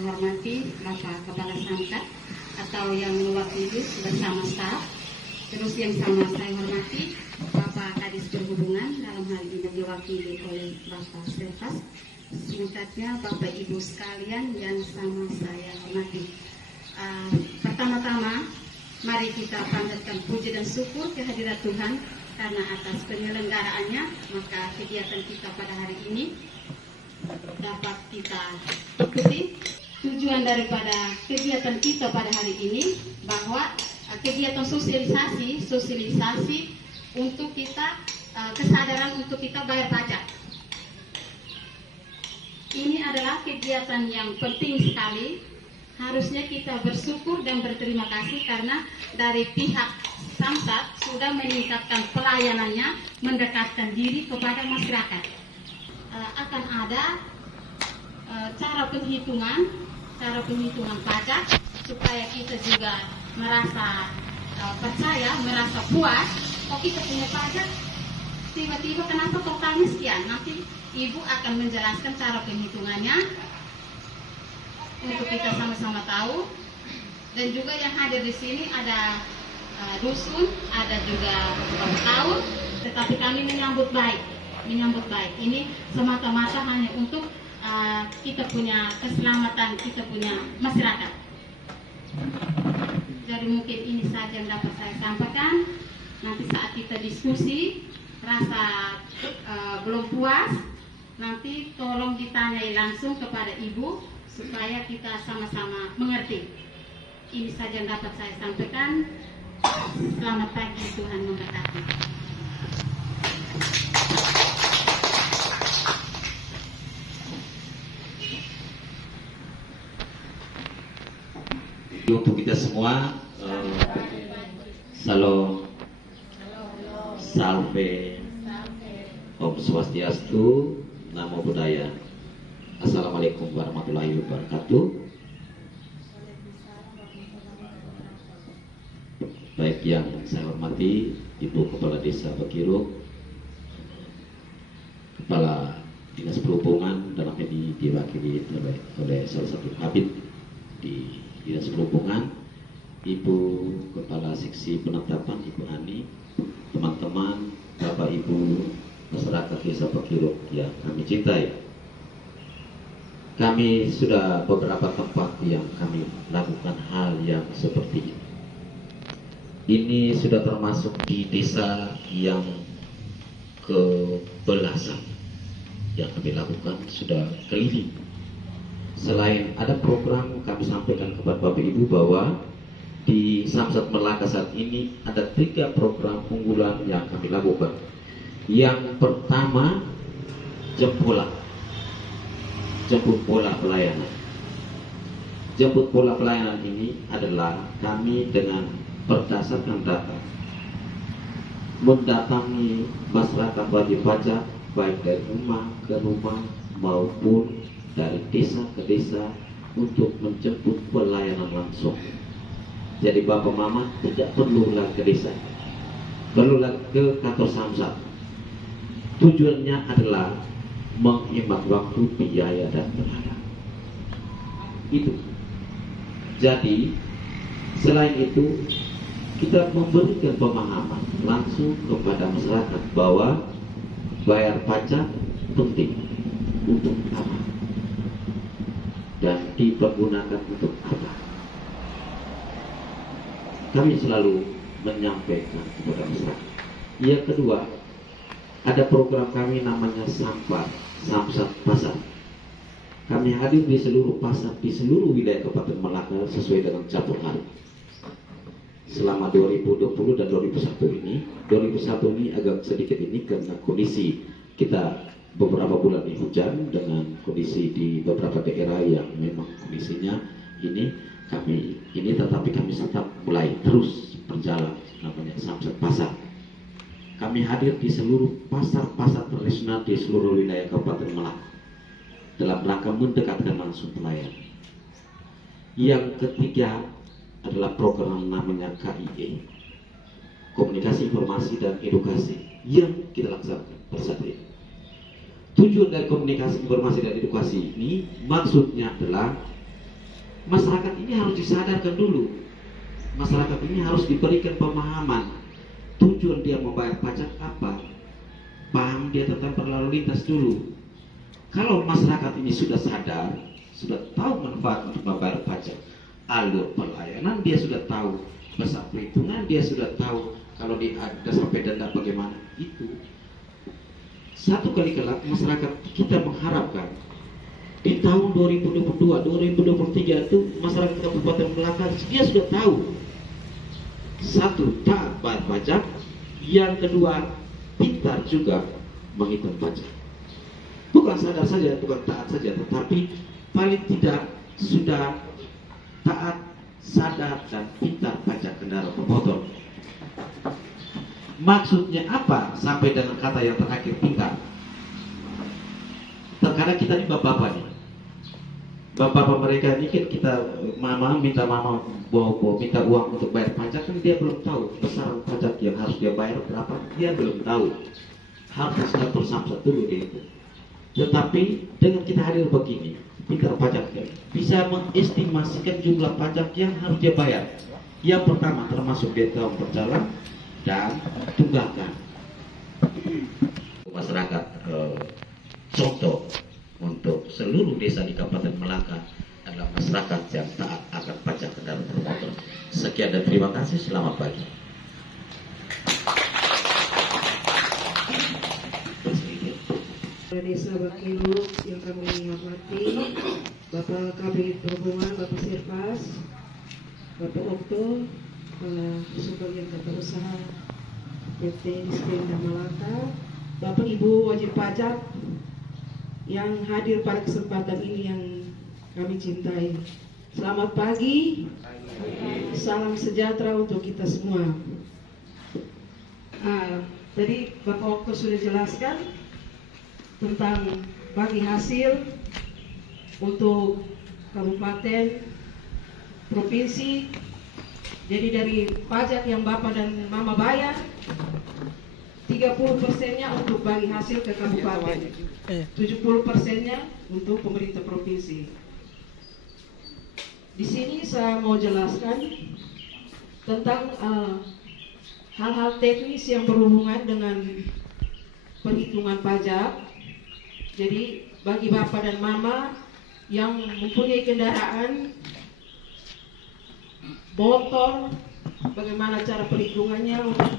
saya hormati Bapak Kepala Samkat atau yang mewakili bersama staf. Terus yang sama saya hormati Bapak Kadis Perhubungan, dalam hal ini diwakili oleh Bapak Stefas. Singkatnya Bapak Ibu sekalian yang sama saya hormati. Pertama-tama mari kita panjatkan puji dan syukur kehadirat Tuhan karena atas penyelenggaraannya, maka kegiatan kita pada hari ini dapat kita ikuti. Tujuan daripada kegiatan kita pada hari ini bahwa kegiatan sosialisasi untuk kita kesadaran untuk kita bayar pajak. Ini adalah kegiatan yang penting sekali. Harusnya kita bersyukur dan berterima kasih karena dari pihak Samsat sudah meningkatkan pelayanannya, mendekatkan diri kepada masyarakat. Akan ada cara penghitungan pajak supaya kita juga merasa percaya, merasa puas. Kok kita punya pajak, tiba-tiba kenapa totalnya sekian? Nanti Ibu akan menjelaskan cara penghitungannya untuk kita sama-sama tahu. Dan juga yang hadir di sini ada dusun, ada juga tahun, tetapi kami menyambut baik. Ini semata-mata hanya untuk kita punya keselamatan, kita punya masyarakat. Jadi mungkin ini saja yang dapat saya sampaikan. Nanti saat kita diskusi rasa belum puas, nanti tolong ditanyai langsung kepada Ibu supaya kita sama-sama mengerti. Ini saja yang dapat saya sampaikan. Selamat pagi, Tuhan memberkati. Untuk kita semua, Salam, Salve, Om Swastiastu, Namo Buddhaya. Assalamualaikum warahmatullahi wabarakatuh. Baik yang saya hormati Ibu Kepala Desa Bekiruk, Kepala Dinas Perhubungan, dalam ini diwakili oleh salah satu kabit di Dinas Perhubungan, Ibu Kepala Seksi Penetapan Ibu Ani, teman-teman, Bapak Ibu masyarakat Desa Bekiruk yang kami cintai. Kami sudah beberapa tempat yang kami lakukan hal yang seperti ini. Ini sudah termasuk di desa yang ke-belasan yang kami lakukan, sudah keliling. Selain ada program, kami sampaikan kepada Bapak Ibu bahwa di Samsat Melaka saat ini ada 3 program unggulan yang kami lakukan. Yang pertama, jemput bola pelayanan. Jemput bola pelayanan ini adalah kami dengan berdasarkan data mendatangi masyarakat wajib pajak baik dari rumah ke rumah maupun dari desa ke desa untuk menjemput pelayanan langsung. Jadi Bapak Mama tidak perlu lagi ke desa, perlu lagi ke kantor Samsat. Tujuannya adalah menghemat waktu, biaya, dan tenaga. Itu. Jadi selain itu kita memberikan pemahaman langsung kepada masyarakat bahwa bayar pajak penting untuk apa dan dipergunakan untuk apa. Kami selalu menyampaikan kepada masyarakat. Yang kedua, ada program kami namanya Samsat Pasar. Kami hadir di seluruh pasar di seluruh wilayah Kabupaten Melaka sesuai dengan catur hari. Selama 2020 dan 2021 ini agak sedikit ini karena kondisi kita beberapa bulan ini hujan dengan kondisi di beberapa daerah yang memang kondisinya tetapi kami tetap mulai terus berjalan namanya Samsat Pasar. Kami hadir di seluruh pasar-pasar tradisional di seluruh wilayah Kabupaten Melaka dalam rangka mendekatkan langsung pelayan. Yang ketiga adalah program namanya KIE, Komunikasi, Informasi, dan Edukasi, yang kita laksanakan bersama ini. Tujuan dari komunikasi, informasi, dan edukasi ini maksudnya adalah masyarakat ini harus disadarkan dulu. Masyarakat ini harus diberikan pemahaman tujuan dia membayar pajak apa. Paham dia tentang berlalu lintas dulu. Kalau masyarakat ini sudah sadar, sudah tahu manfaat untuk membayar pajak, alur pelayanan dia sudah tahu, besar perhitungan dia sudah tahu, kalau ada sampai denda bagaimana itu. Satu kali kelak masyarakat kita mengharapkan di tahun 2022, 2023 itu masyarakat Kabupaten Melaka dia sudah tahu. Satu, taat bayar pajak. Yang kedua, pintar juga menghitung pajak. Bukan sadar saja, bukan taat saja, tetapi paling tidak sudah taat, sadar, dan pintar pajak kendaraan bermotor. Maksudnya apa sampai dengan kata yang terakhir, pintar? Terkadang kita ini bapak-bapak nih, bapak-bapak mereka ini kan kita minta mama bawa minta uang untuk bayar pajak, kan dia belum tahu besaran pajak yang harus dia bayar berapa, dia belum tahu, harus diatur samsat dulu dia itu. Tetapi dengan kita hadir begini, pintar pajaknya bisa mengestimasikan jumlah pajak yang harus dia bayar. Yang pertama termasuk dia tahun berjalan dan tunggakan. Masyarakat contoh untuk seluruh desa di Kabupaten Melaka adalah masyarakat yang taat akan pajak kendaraan bermotor. Sekian dan terima kasih. Selamat pagi. Desa Bakilu yang kami hormati, Bapak Kabid Perhubungan, Bapak Sirpas, Bapak Okto, Supervisi Tata Usaha PT Dispenda Melaka, Bapak Ibu wajib pajak yang hadir pada kesempatan ini yang kami cintai. Selamat pagi, salam sejahtera untuk kita semua. Tadi Bapak Okto sudah jelaskan tentang bagi hasil untuk kabupaten, provinsi. Jadi dari pajak yang Bapak dan Mama bayar, 30%-nya untuk bagi hasil ke kabupaten, 70%-nya untuk pemerintah provinsi. Di sini saya mau jelaskan tentang hal-hal teknis yang berhubungan dengan perhitungan pajak. Jadi bagi Bapak dan Mama yang mempunyai kendaraan motor, bagaimana cara perhitungannya untuk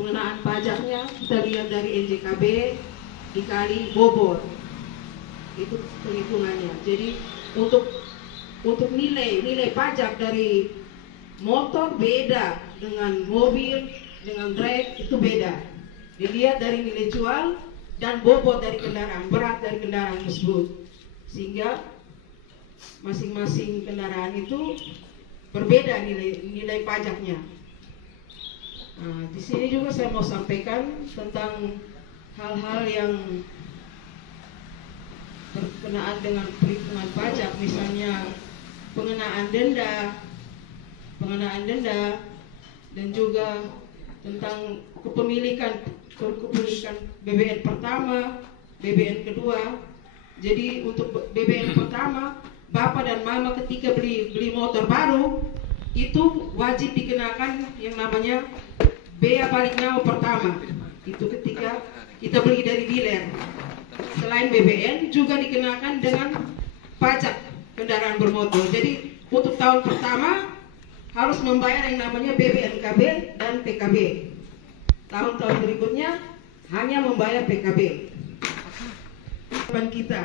pengenaan pajaknya, kita lihat dari NJKB dikali bobot, itu perhitungannya. Jadi untuk nilai pajak dari motor beda dengan mobil, dengan truk itu beda. Dilihat dari nilai jual dan bobot dari kendaraan, berat dari kendaraan tersebut, sehingga masing-masing kendaraan itu berbeda nilai pajaknya. Nah, di sini juga saya mau sampaikan tentang hal-hal yang berkenaan dengan perhitungan pajak, misalnya pengenaan denda, dan juga tentang kepemilikan BBN pertama, BBN kedua. Jadi untuk BBN pertama, Bapak dan Mama ketika beli motor baru itu wajib dikenakan yang namanya bea balik nama pertama. Itu ketika kita beli dari dealer. Selain BBN juga dikenakan dengan pajak kendaraan bermotor. Jadi untuk tahun pertama harus membayar yang namanya BBNKB dan PKB. Tahun-tahun berikutnya hanya membayar PKB. Harapan kita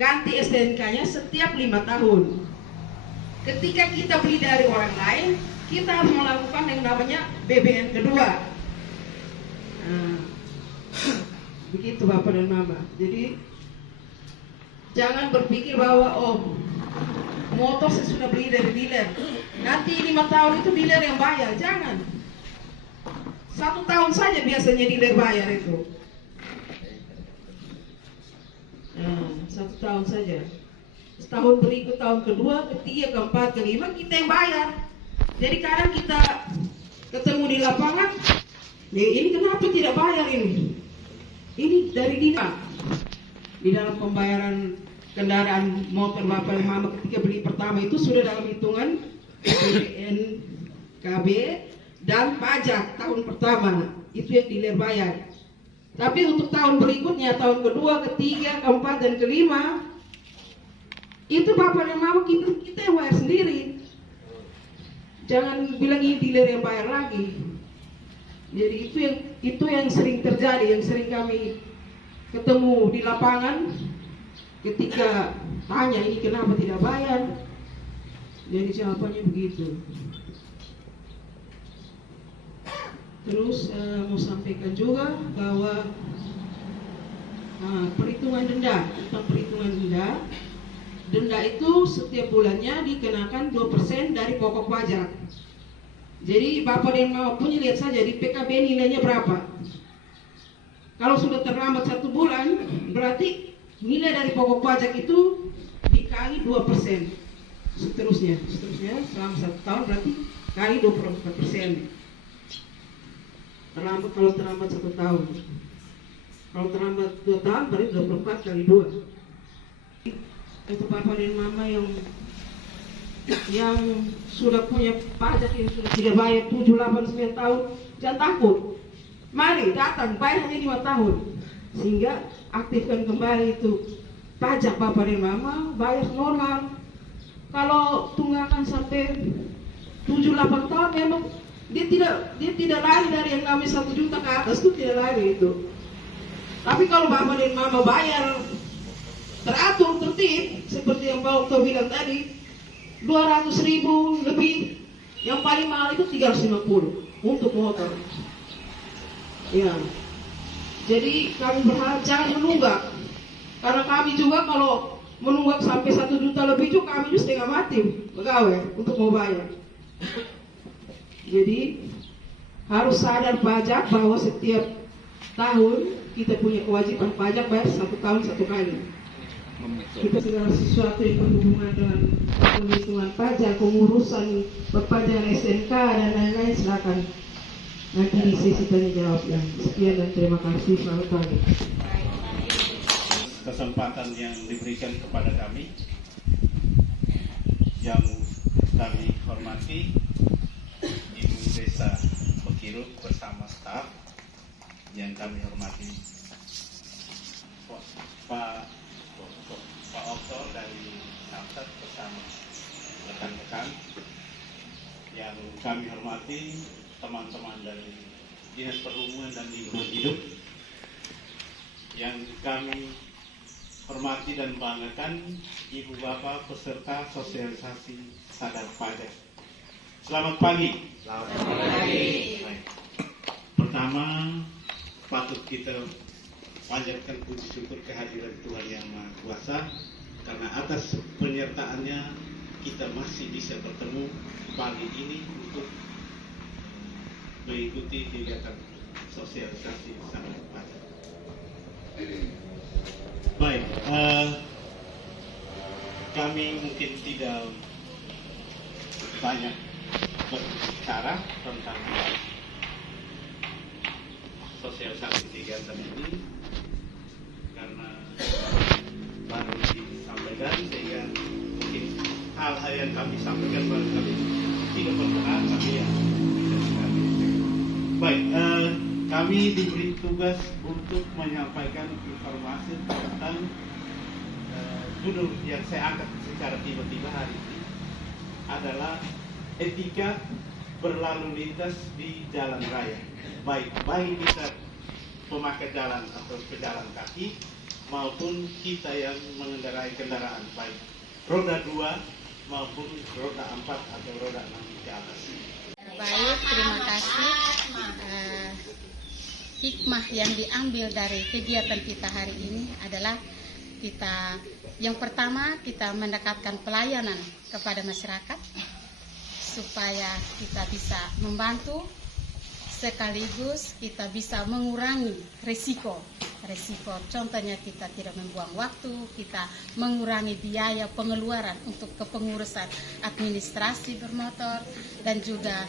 ganti STNK-nya setiap 5 tahun. Ketika kita beli dari orang lain, kita harus melakukan yang namanya BBN kedua. Nah, begitu Bapak dan Mama. Jadi jangan berpikir bahwa motor saya sudah beli dari dealer, nanti 5 tahun itu dealer yang bayar. Jangan. 1 tahun saja biasanya dealer bayar itu. Nah, 1 tahun saja. Setahun berikut, tahun kedua, ketiga, keempat, kelima kita yang bayar. Jadi kadang kita ketemu di lapangan, ini kenapa tidak bayar ini? Ini dari dealer. Di dalam pembayaran kendaraan motor Bapak dan Mama ketika beli pertama itu sudah dalam hitungan BPNKB dan pajak tahun pertama itu yang dihilir bayar. Tapi untuk tahun berikutnya, tahun kedua, ketiga, keempat, dan kelima, itu Bapak dan Mama kita yang bayar sendiri. Jangan bilang ini dealer yang bayar lagi. Jadi itu yang sering terjadi, yang sering kami ketemu di lapangan ketika tanya ini kenapa tidak bayar. Jadi jawabannya begitu. Terus mau sampaikan juga bahwa perhitungan denda, tentang perhitungan denda itu setiap bulannya dikenakan 2% dari pokok pajak. Jadi Bapak dan Mama punya lihat saja di PKB nilainya berapa. Kalau sudah terlambat 1 bulan, berarti nilai dari pokok pajak itu dikali 2%. Seterusnya selama 1 tahun berarti kali 24%. Kalau terlambat 1 tahun. Kalau terlambat 2 tahun berarti 24 kali 2. Untuk Bapak dan Mama yang sudah punya pajak yang sudah tidak bayar 7, 8, 9 tahun, jangan takut. Mari datang, bayar hanya 5 tahun. Sehingga aktifkan kembali itu pajak Bapak dan Mama, bayar normal. Kalau tunggakan sampai 7, 8 tahun memang dia tidak lari dari yang namanya 1 juta ke atas, itu tidak lari itu. Tapi kalau Bapak dan Mama bayar teratur, tertib, seperti yang Pak Okto bilang tadi, 200.000 lebih, yang paling mahal itu 350 untuk motor. Ya, jadi kami berharap jangan menunggak, karena kami juga kalau menunggak sampai 1 juta lebih juga kami juga setengah mati pegawai untuk mau bayar. Jadi harus sadar pajak bahwa setiap tahun kita punya kewajiban pajak bayar 1 tahun 1 kali. Kita segala sesuatu yang berhubungan dengan penghitungan pajak, pengurusan perpajakan SNK dan lain-lain, silakan nanti di sesi tanya jawab yang sekian dan terima kasih. Selamat pagi. Kesempatan yang diberikan kepada kami, yang kami hormati Ibu Desa Bekirut bersama staf yang kami hormati, Pak Okto dari Samsat bersama rekan-rekan yang kami hormati, teman-teman dari Dinas Perhubungan dan Lingkungan Hidup yang kami hormati dan banggakan, Ibu Bapak peserta sosialisasi sadar pajak. Selamat pagi. Selamat pagi. Pertama, patut kita panjatkan puji syukur kehadiran Tuhan Yang Maha Kuasa, karena atas penyertaannya kita masih bisa bertemu pagi ini untuk mengikuti kegiatan sosialisasi sadar pajak. Baik, kami mungkin tidak banyak berbicara tentang sosialisasi kegiatan ini karena baru disampaikan, sehingga mungkin hal-hal yang kami sampaikan barangkali tidak berkenan, tapi ya tidak sekali. Baik, kami diberi tugas untuk menyampaikan informasi tentang judul yang saya angkat secara tiba-tiba hari ini adalah etika berlalu lintas di jalan raya, baik bagi kita pemakai jalan atau pejalan kaki maupun kita yang mengendarai kendaraan baik roda 2 maupun roda 4 atau roda 6 ke atas. Baik, terima kasih. Hikmah yang diambil dari kegiatan kita hari ini adalah yang pertama kita mendekatkan pelayanan kepada masyarakat supaya kita bisa membantu, sekaligus kita bisa mengurangi risiko. Contohnya kita tidak membuang waktu, kita mengurangi biaya pengeluaran untuk kepengurusan administrasi bermotor, dan juga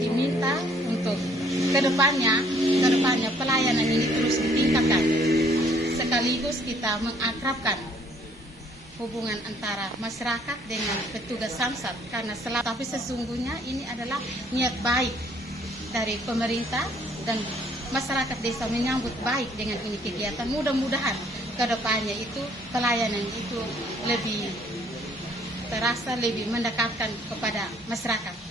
diminta untuk kedepannya pelayanan ini terus ditingkatkan. sekaligus kita mengakrabkan hubungan antara masyarakat dengan petugas Samsat, karena tapi sesungguhnya ini adalah niat baik dari pemerintah dan masyarakat desa menyambut baik dengan ini kegiatan. Mudah-mudahan kedepannya itu pelayanan itu lebih terasa, lebih mendekatkan kepada masyarakat.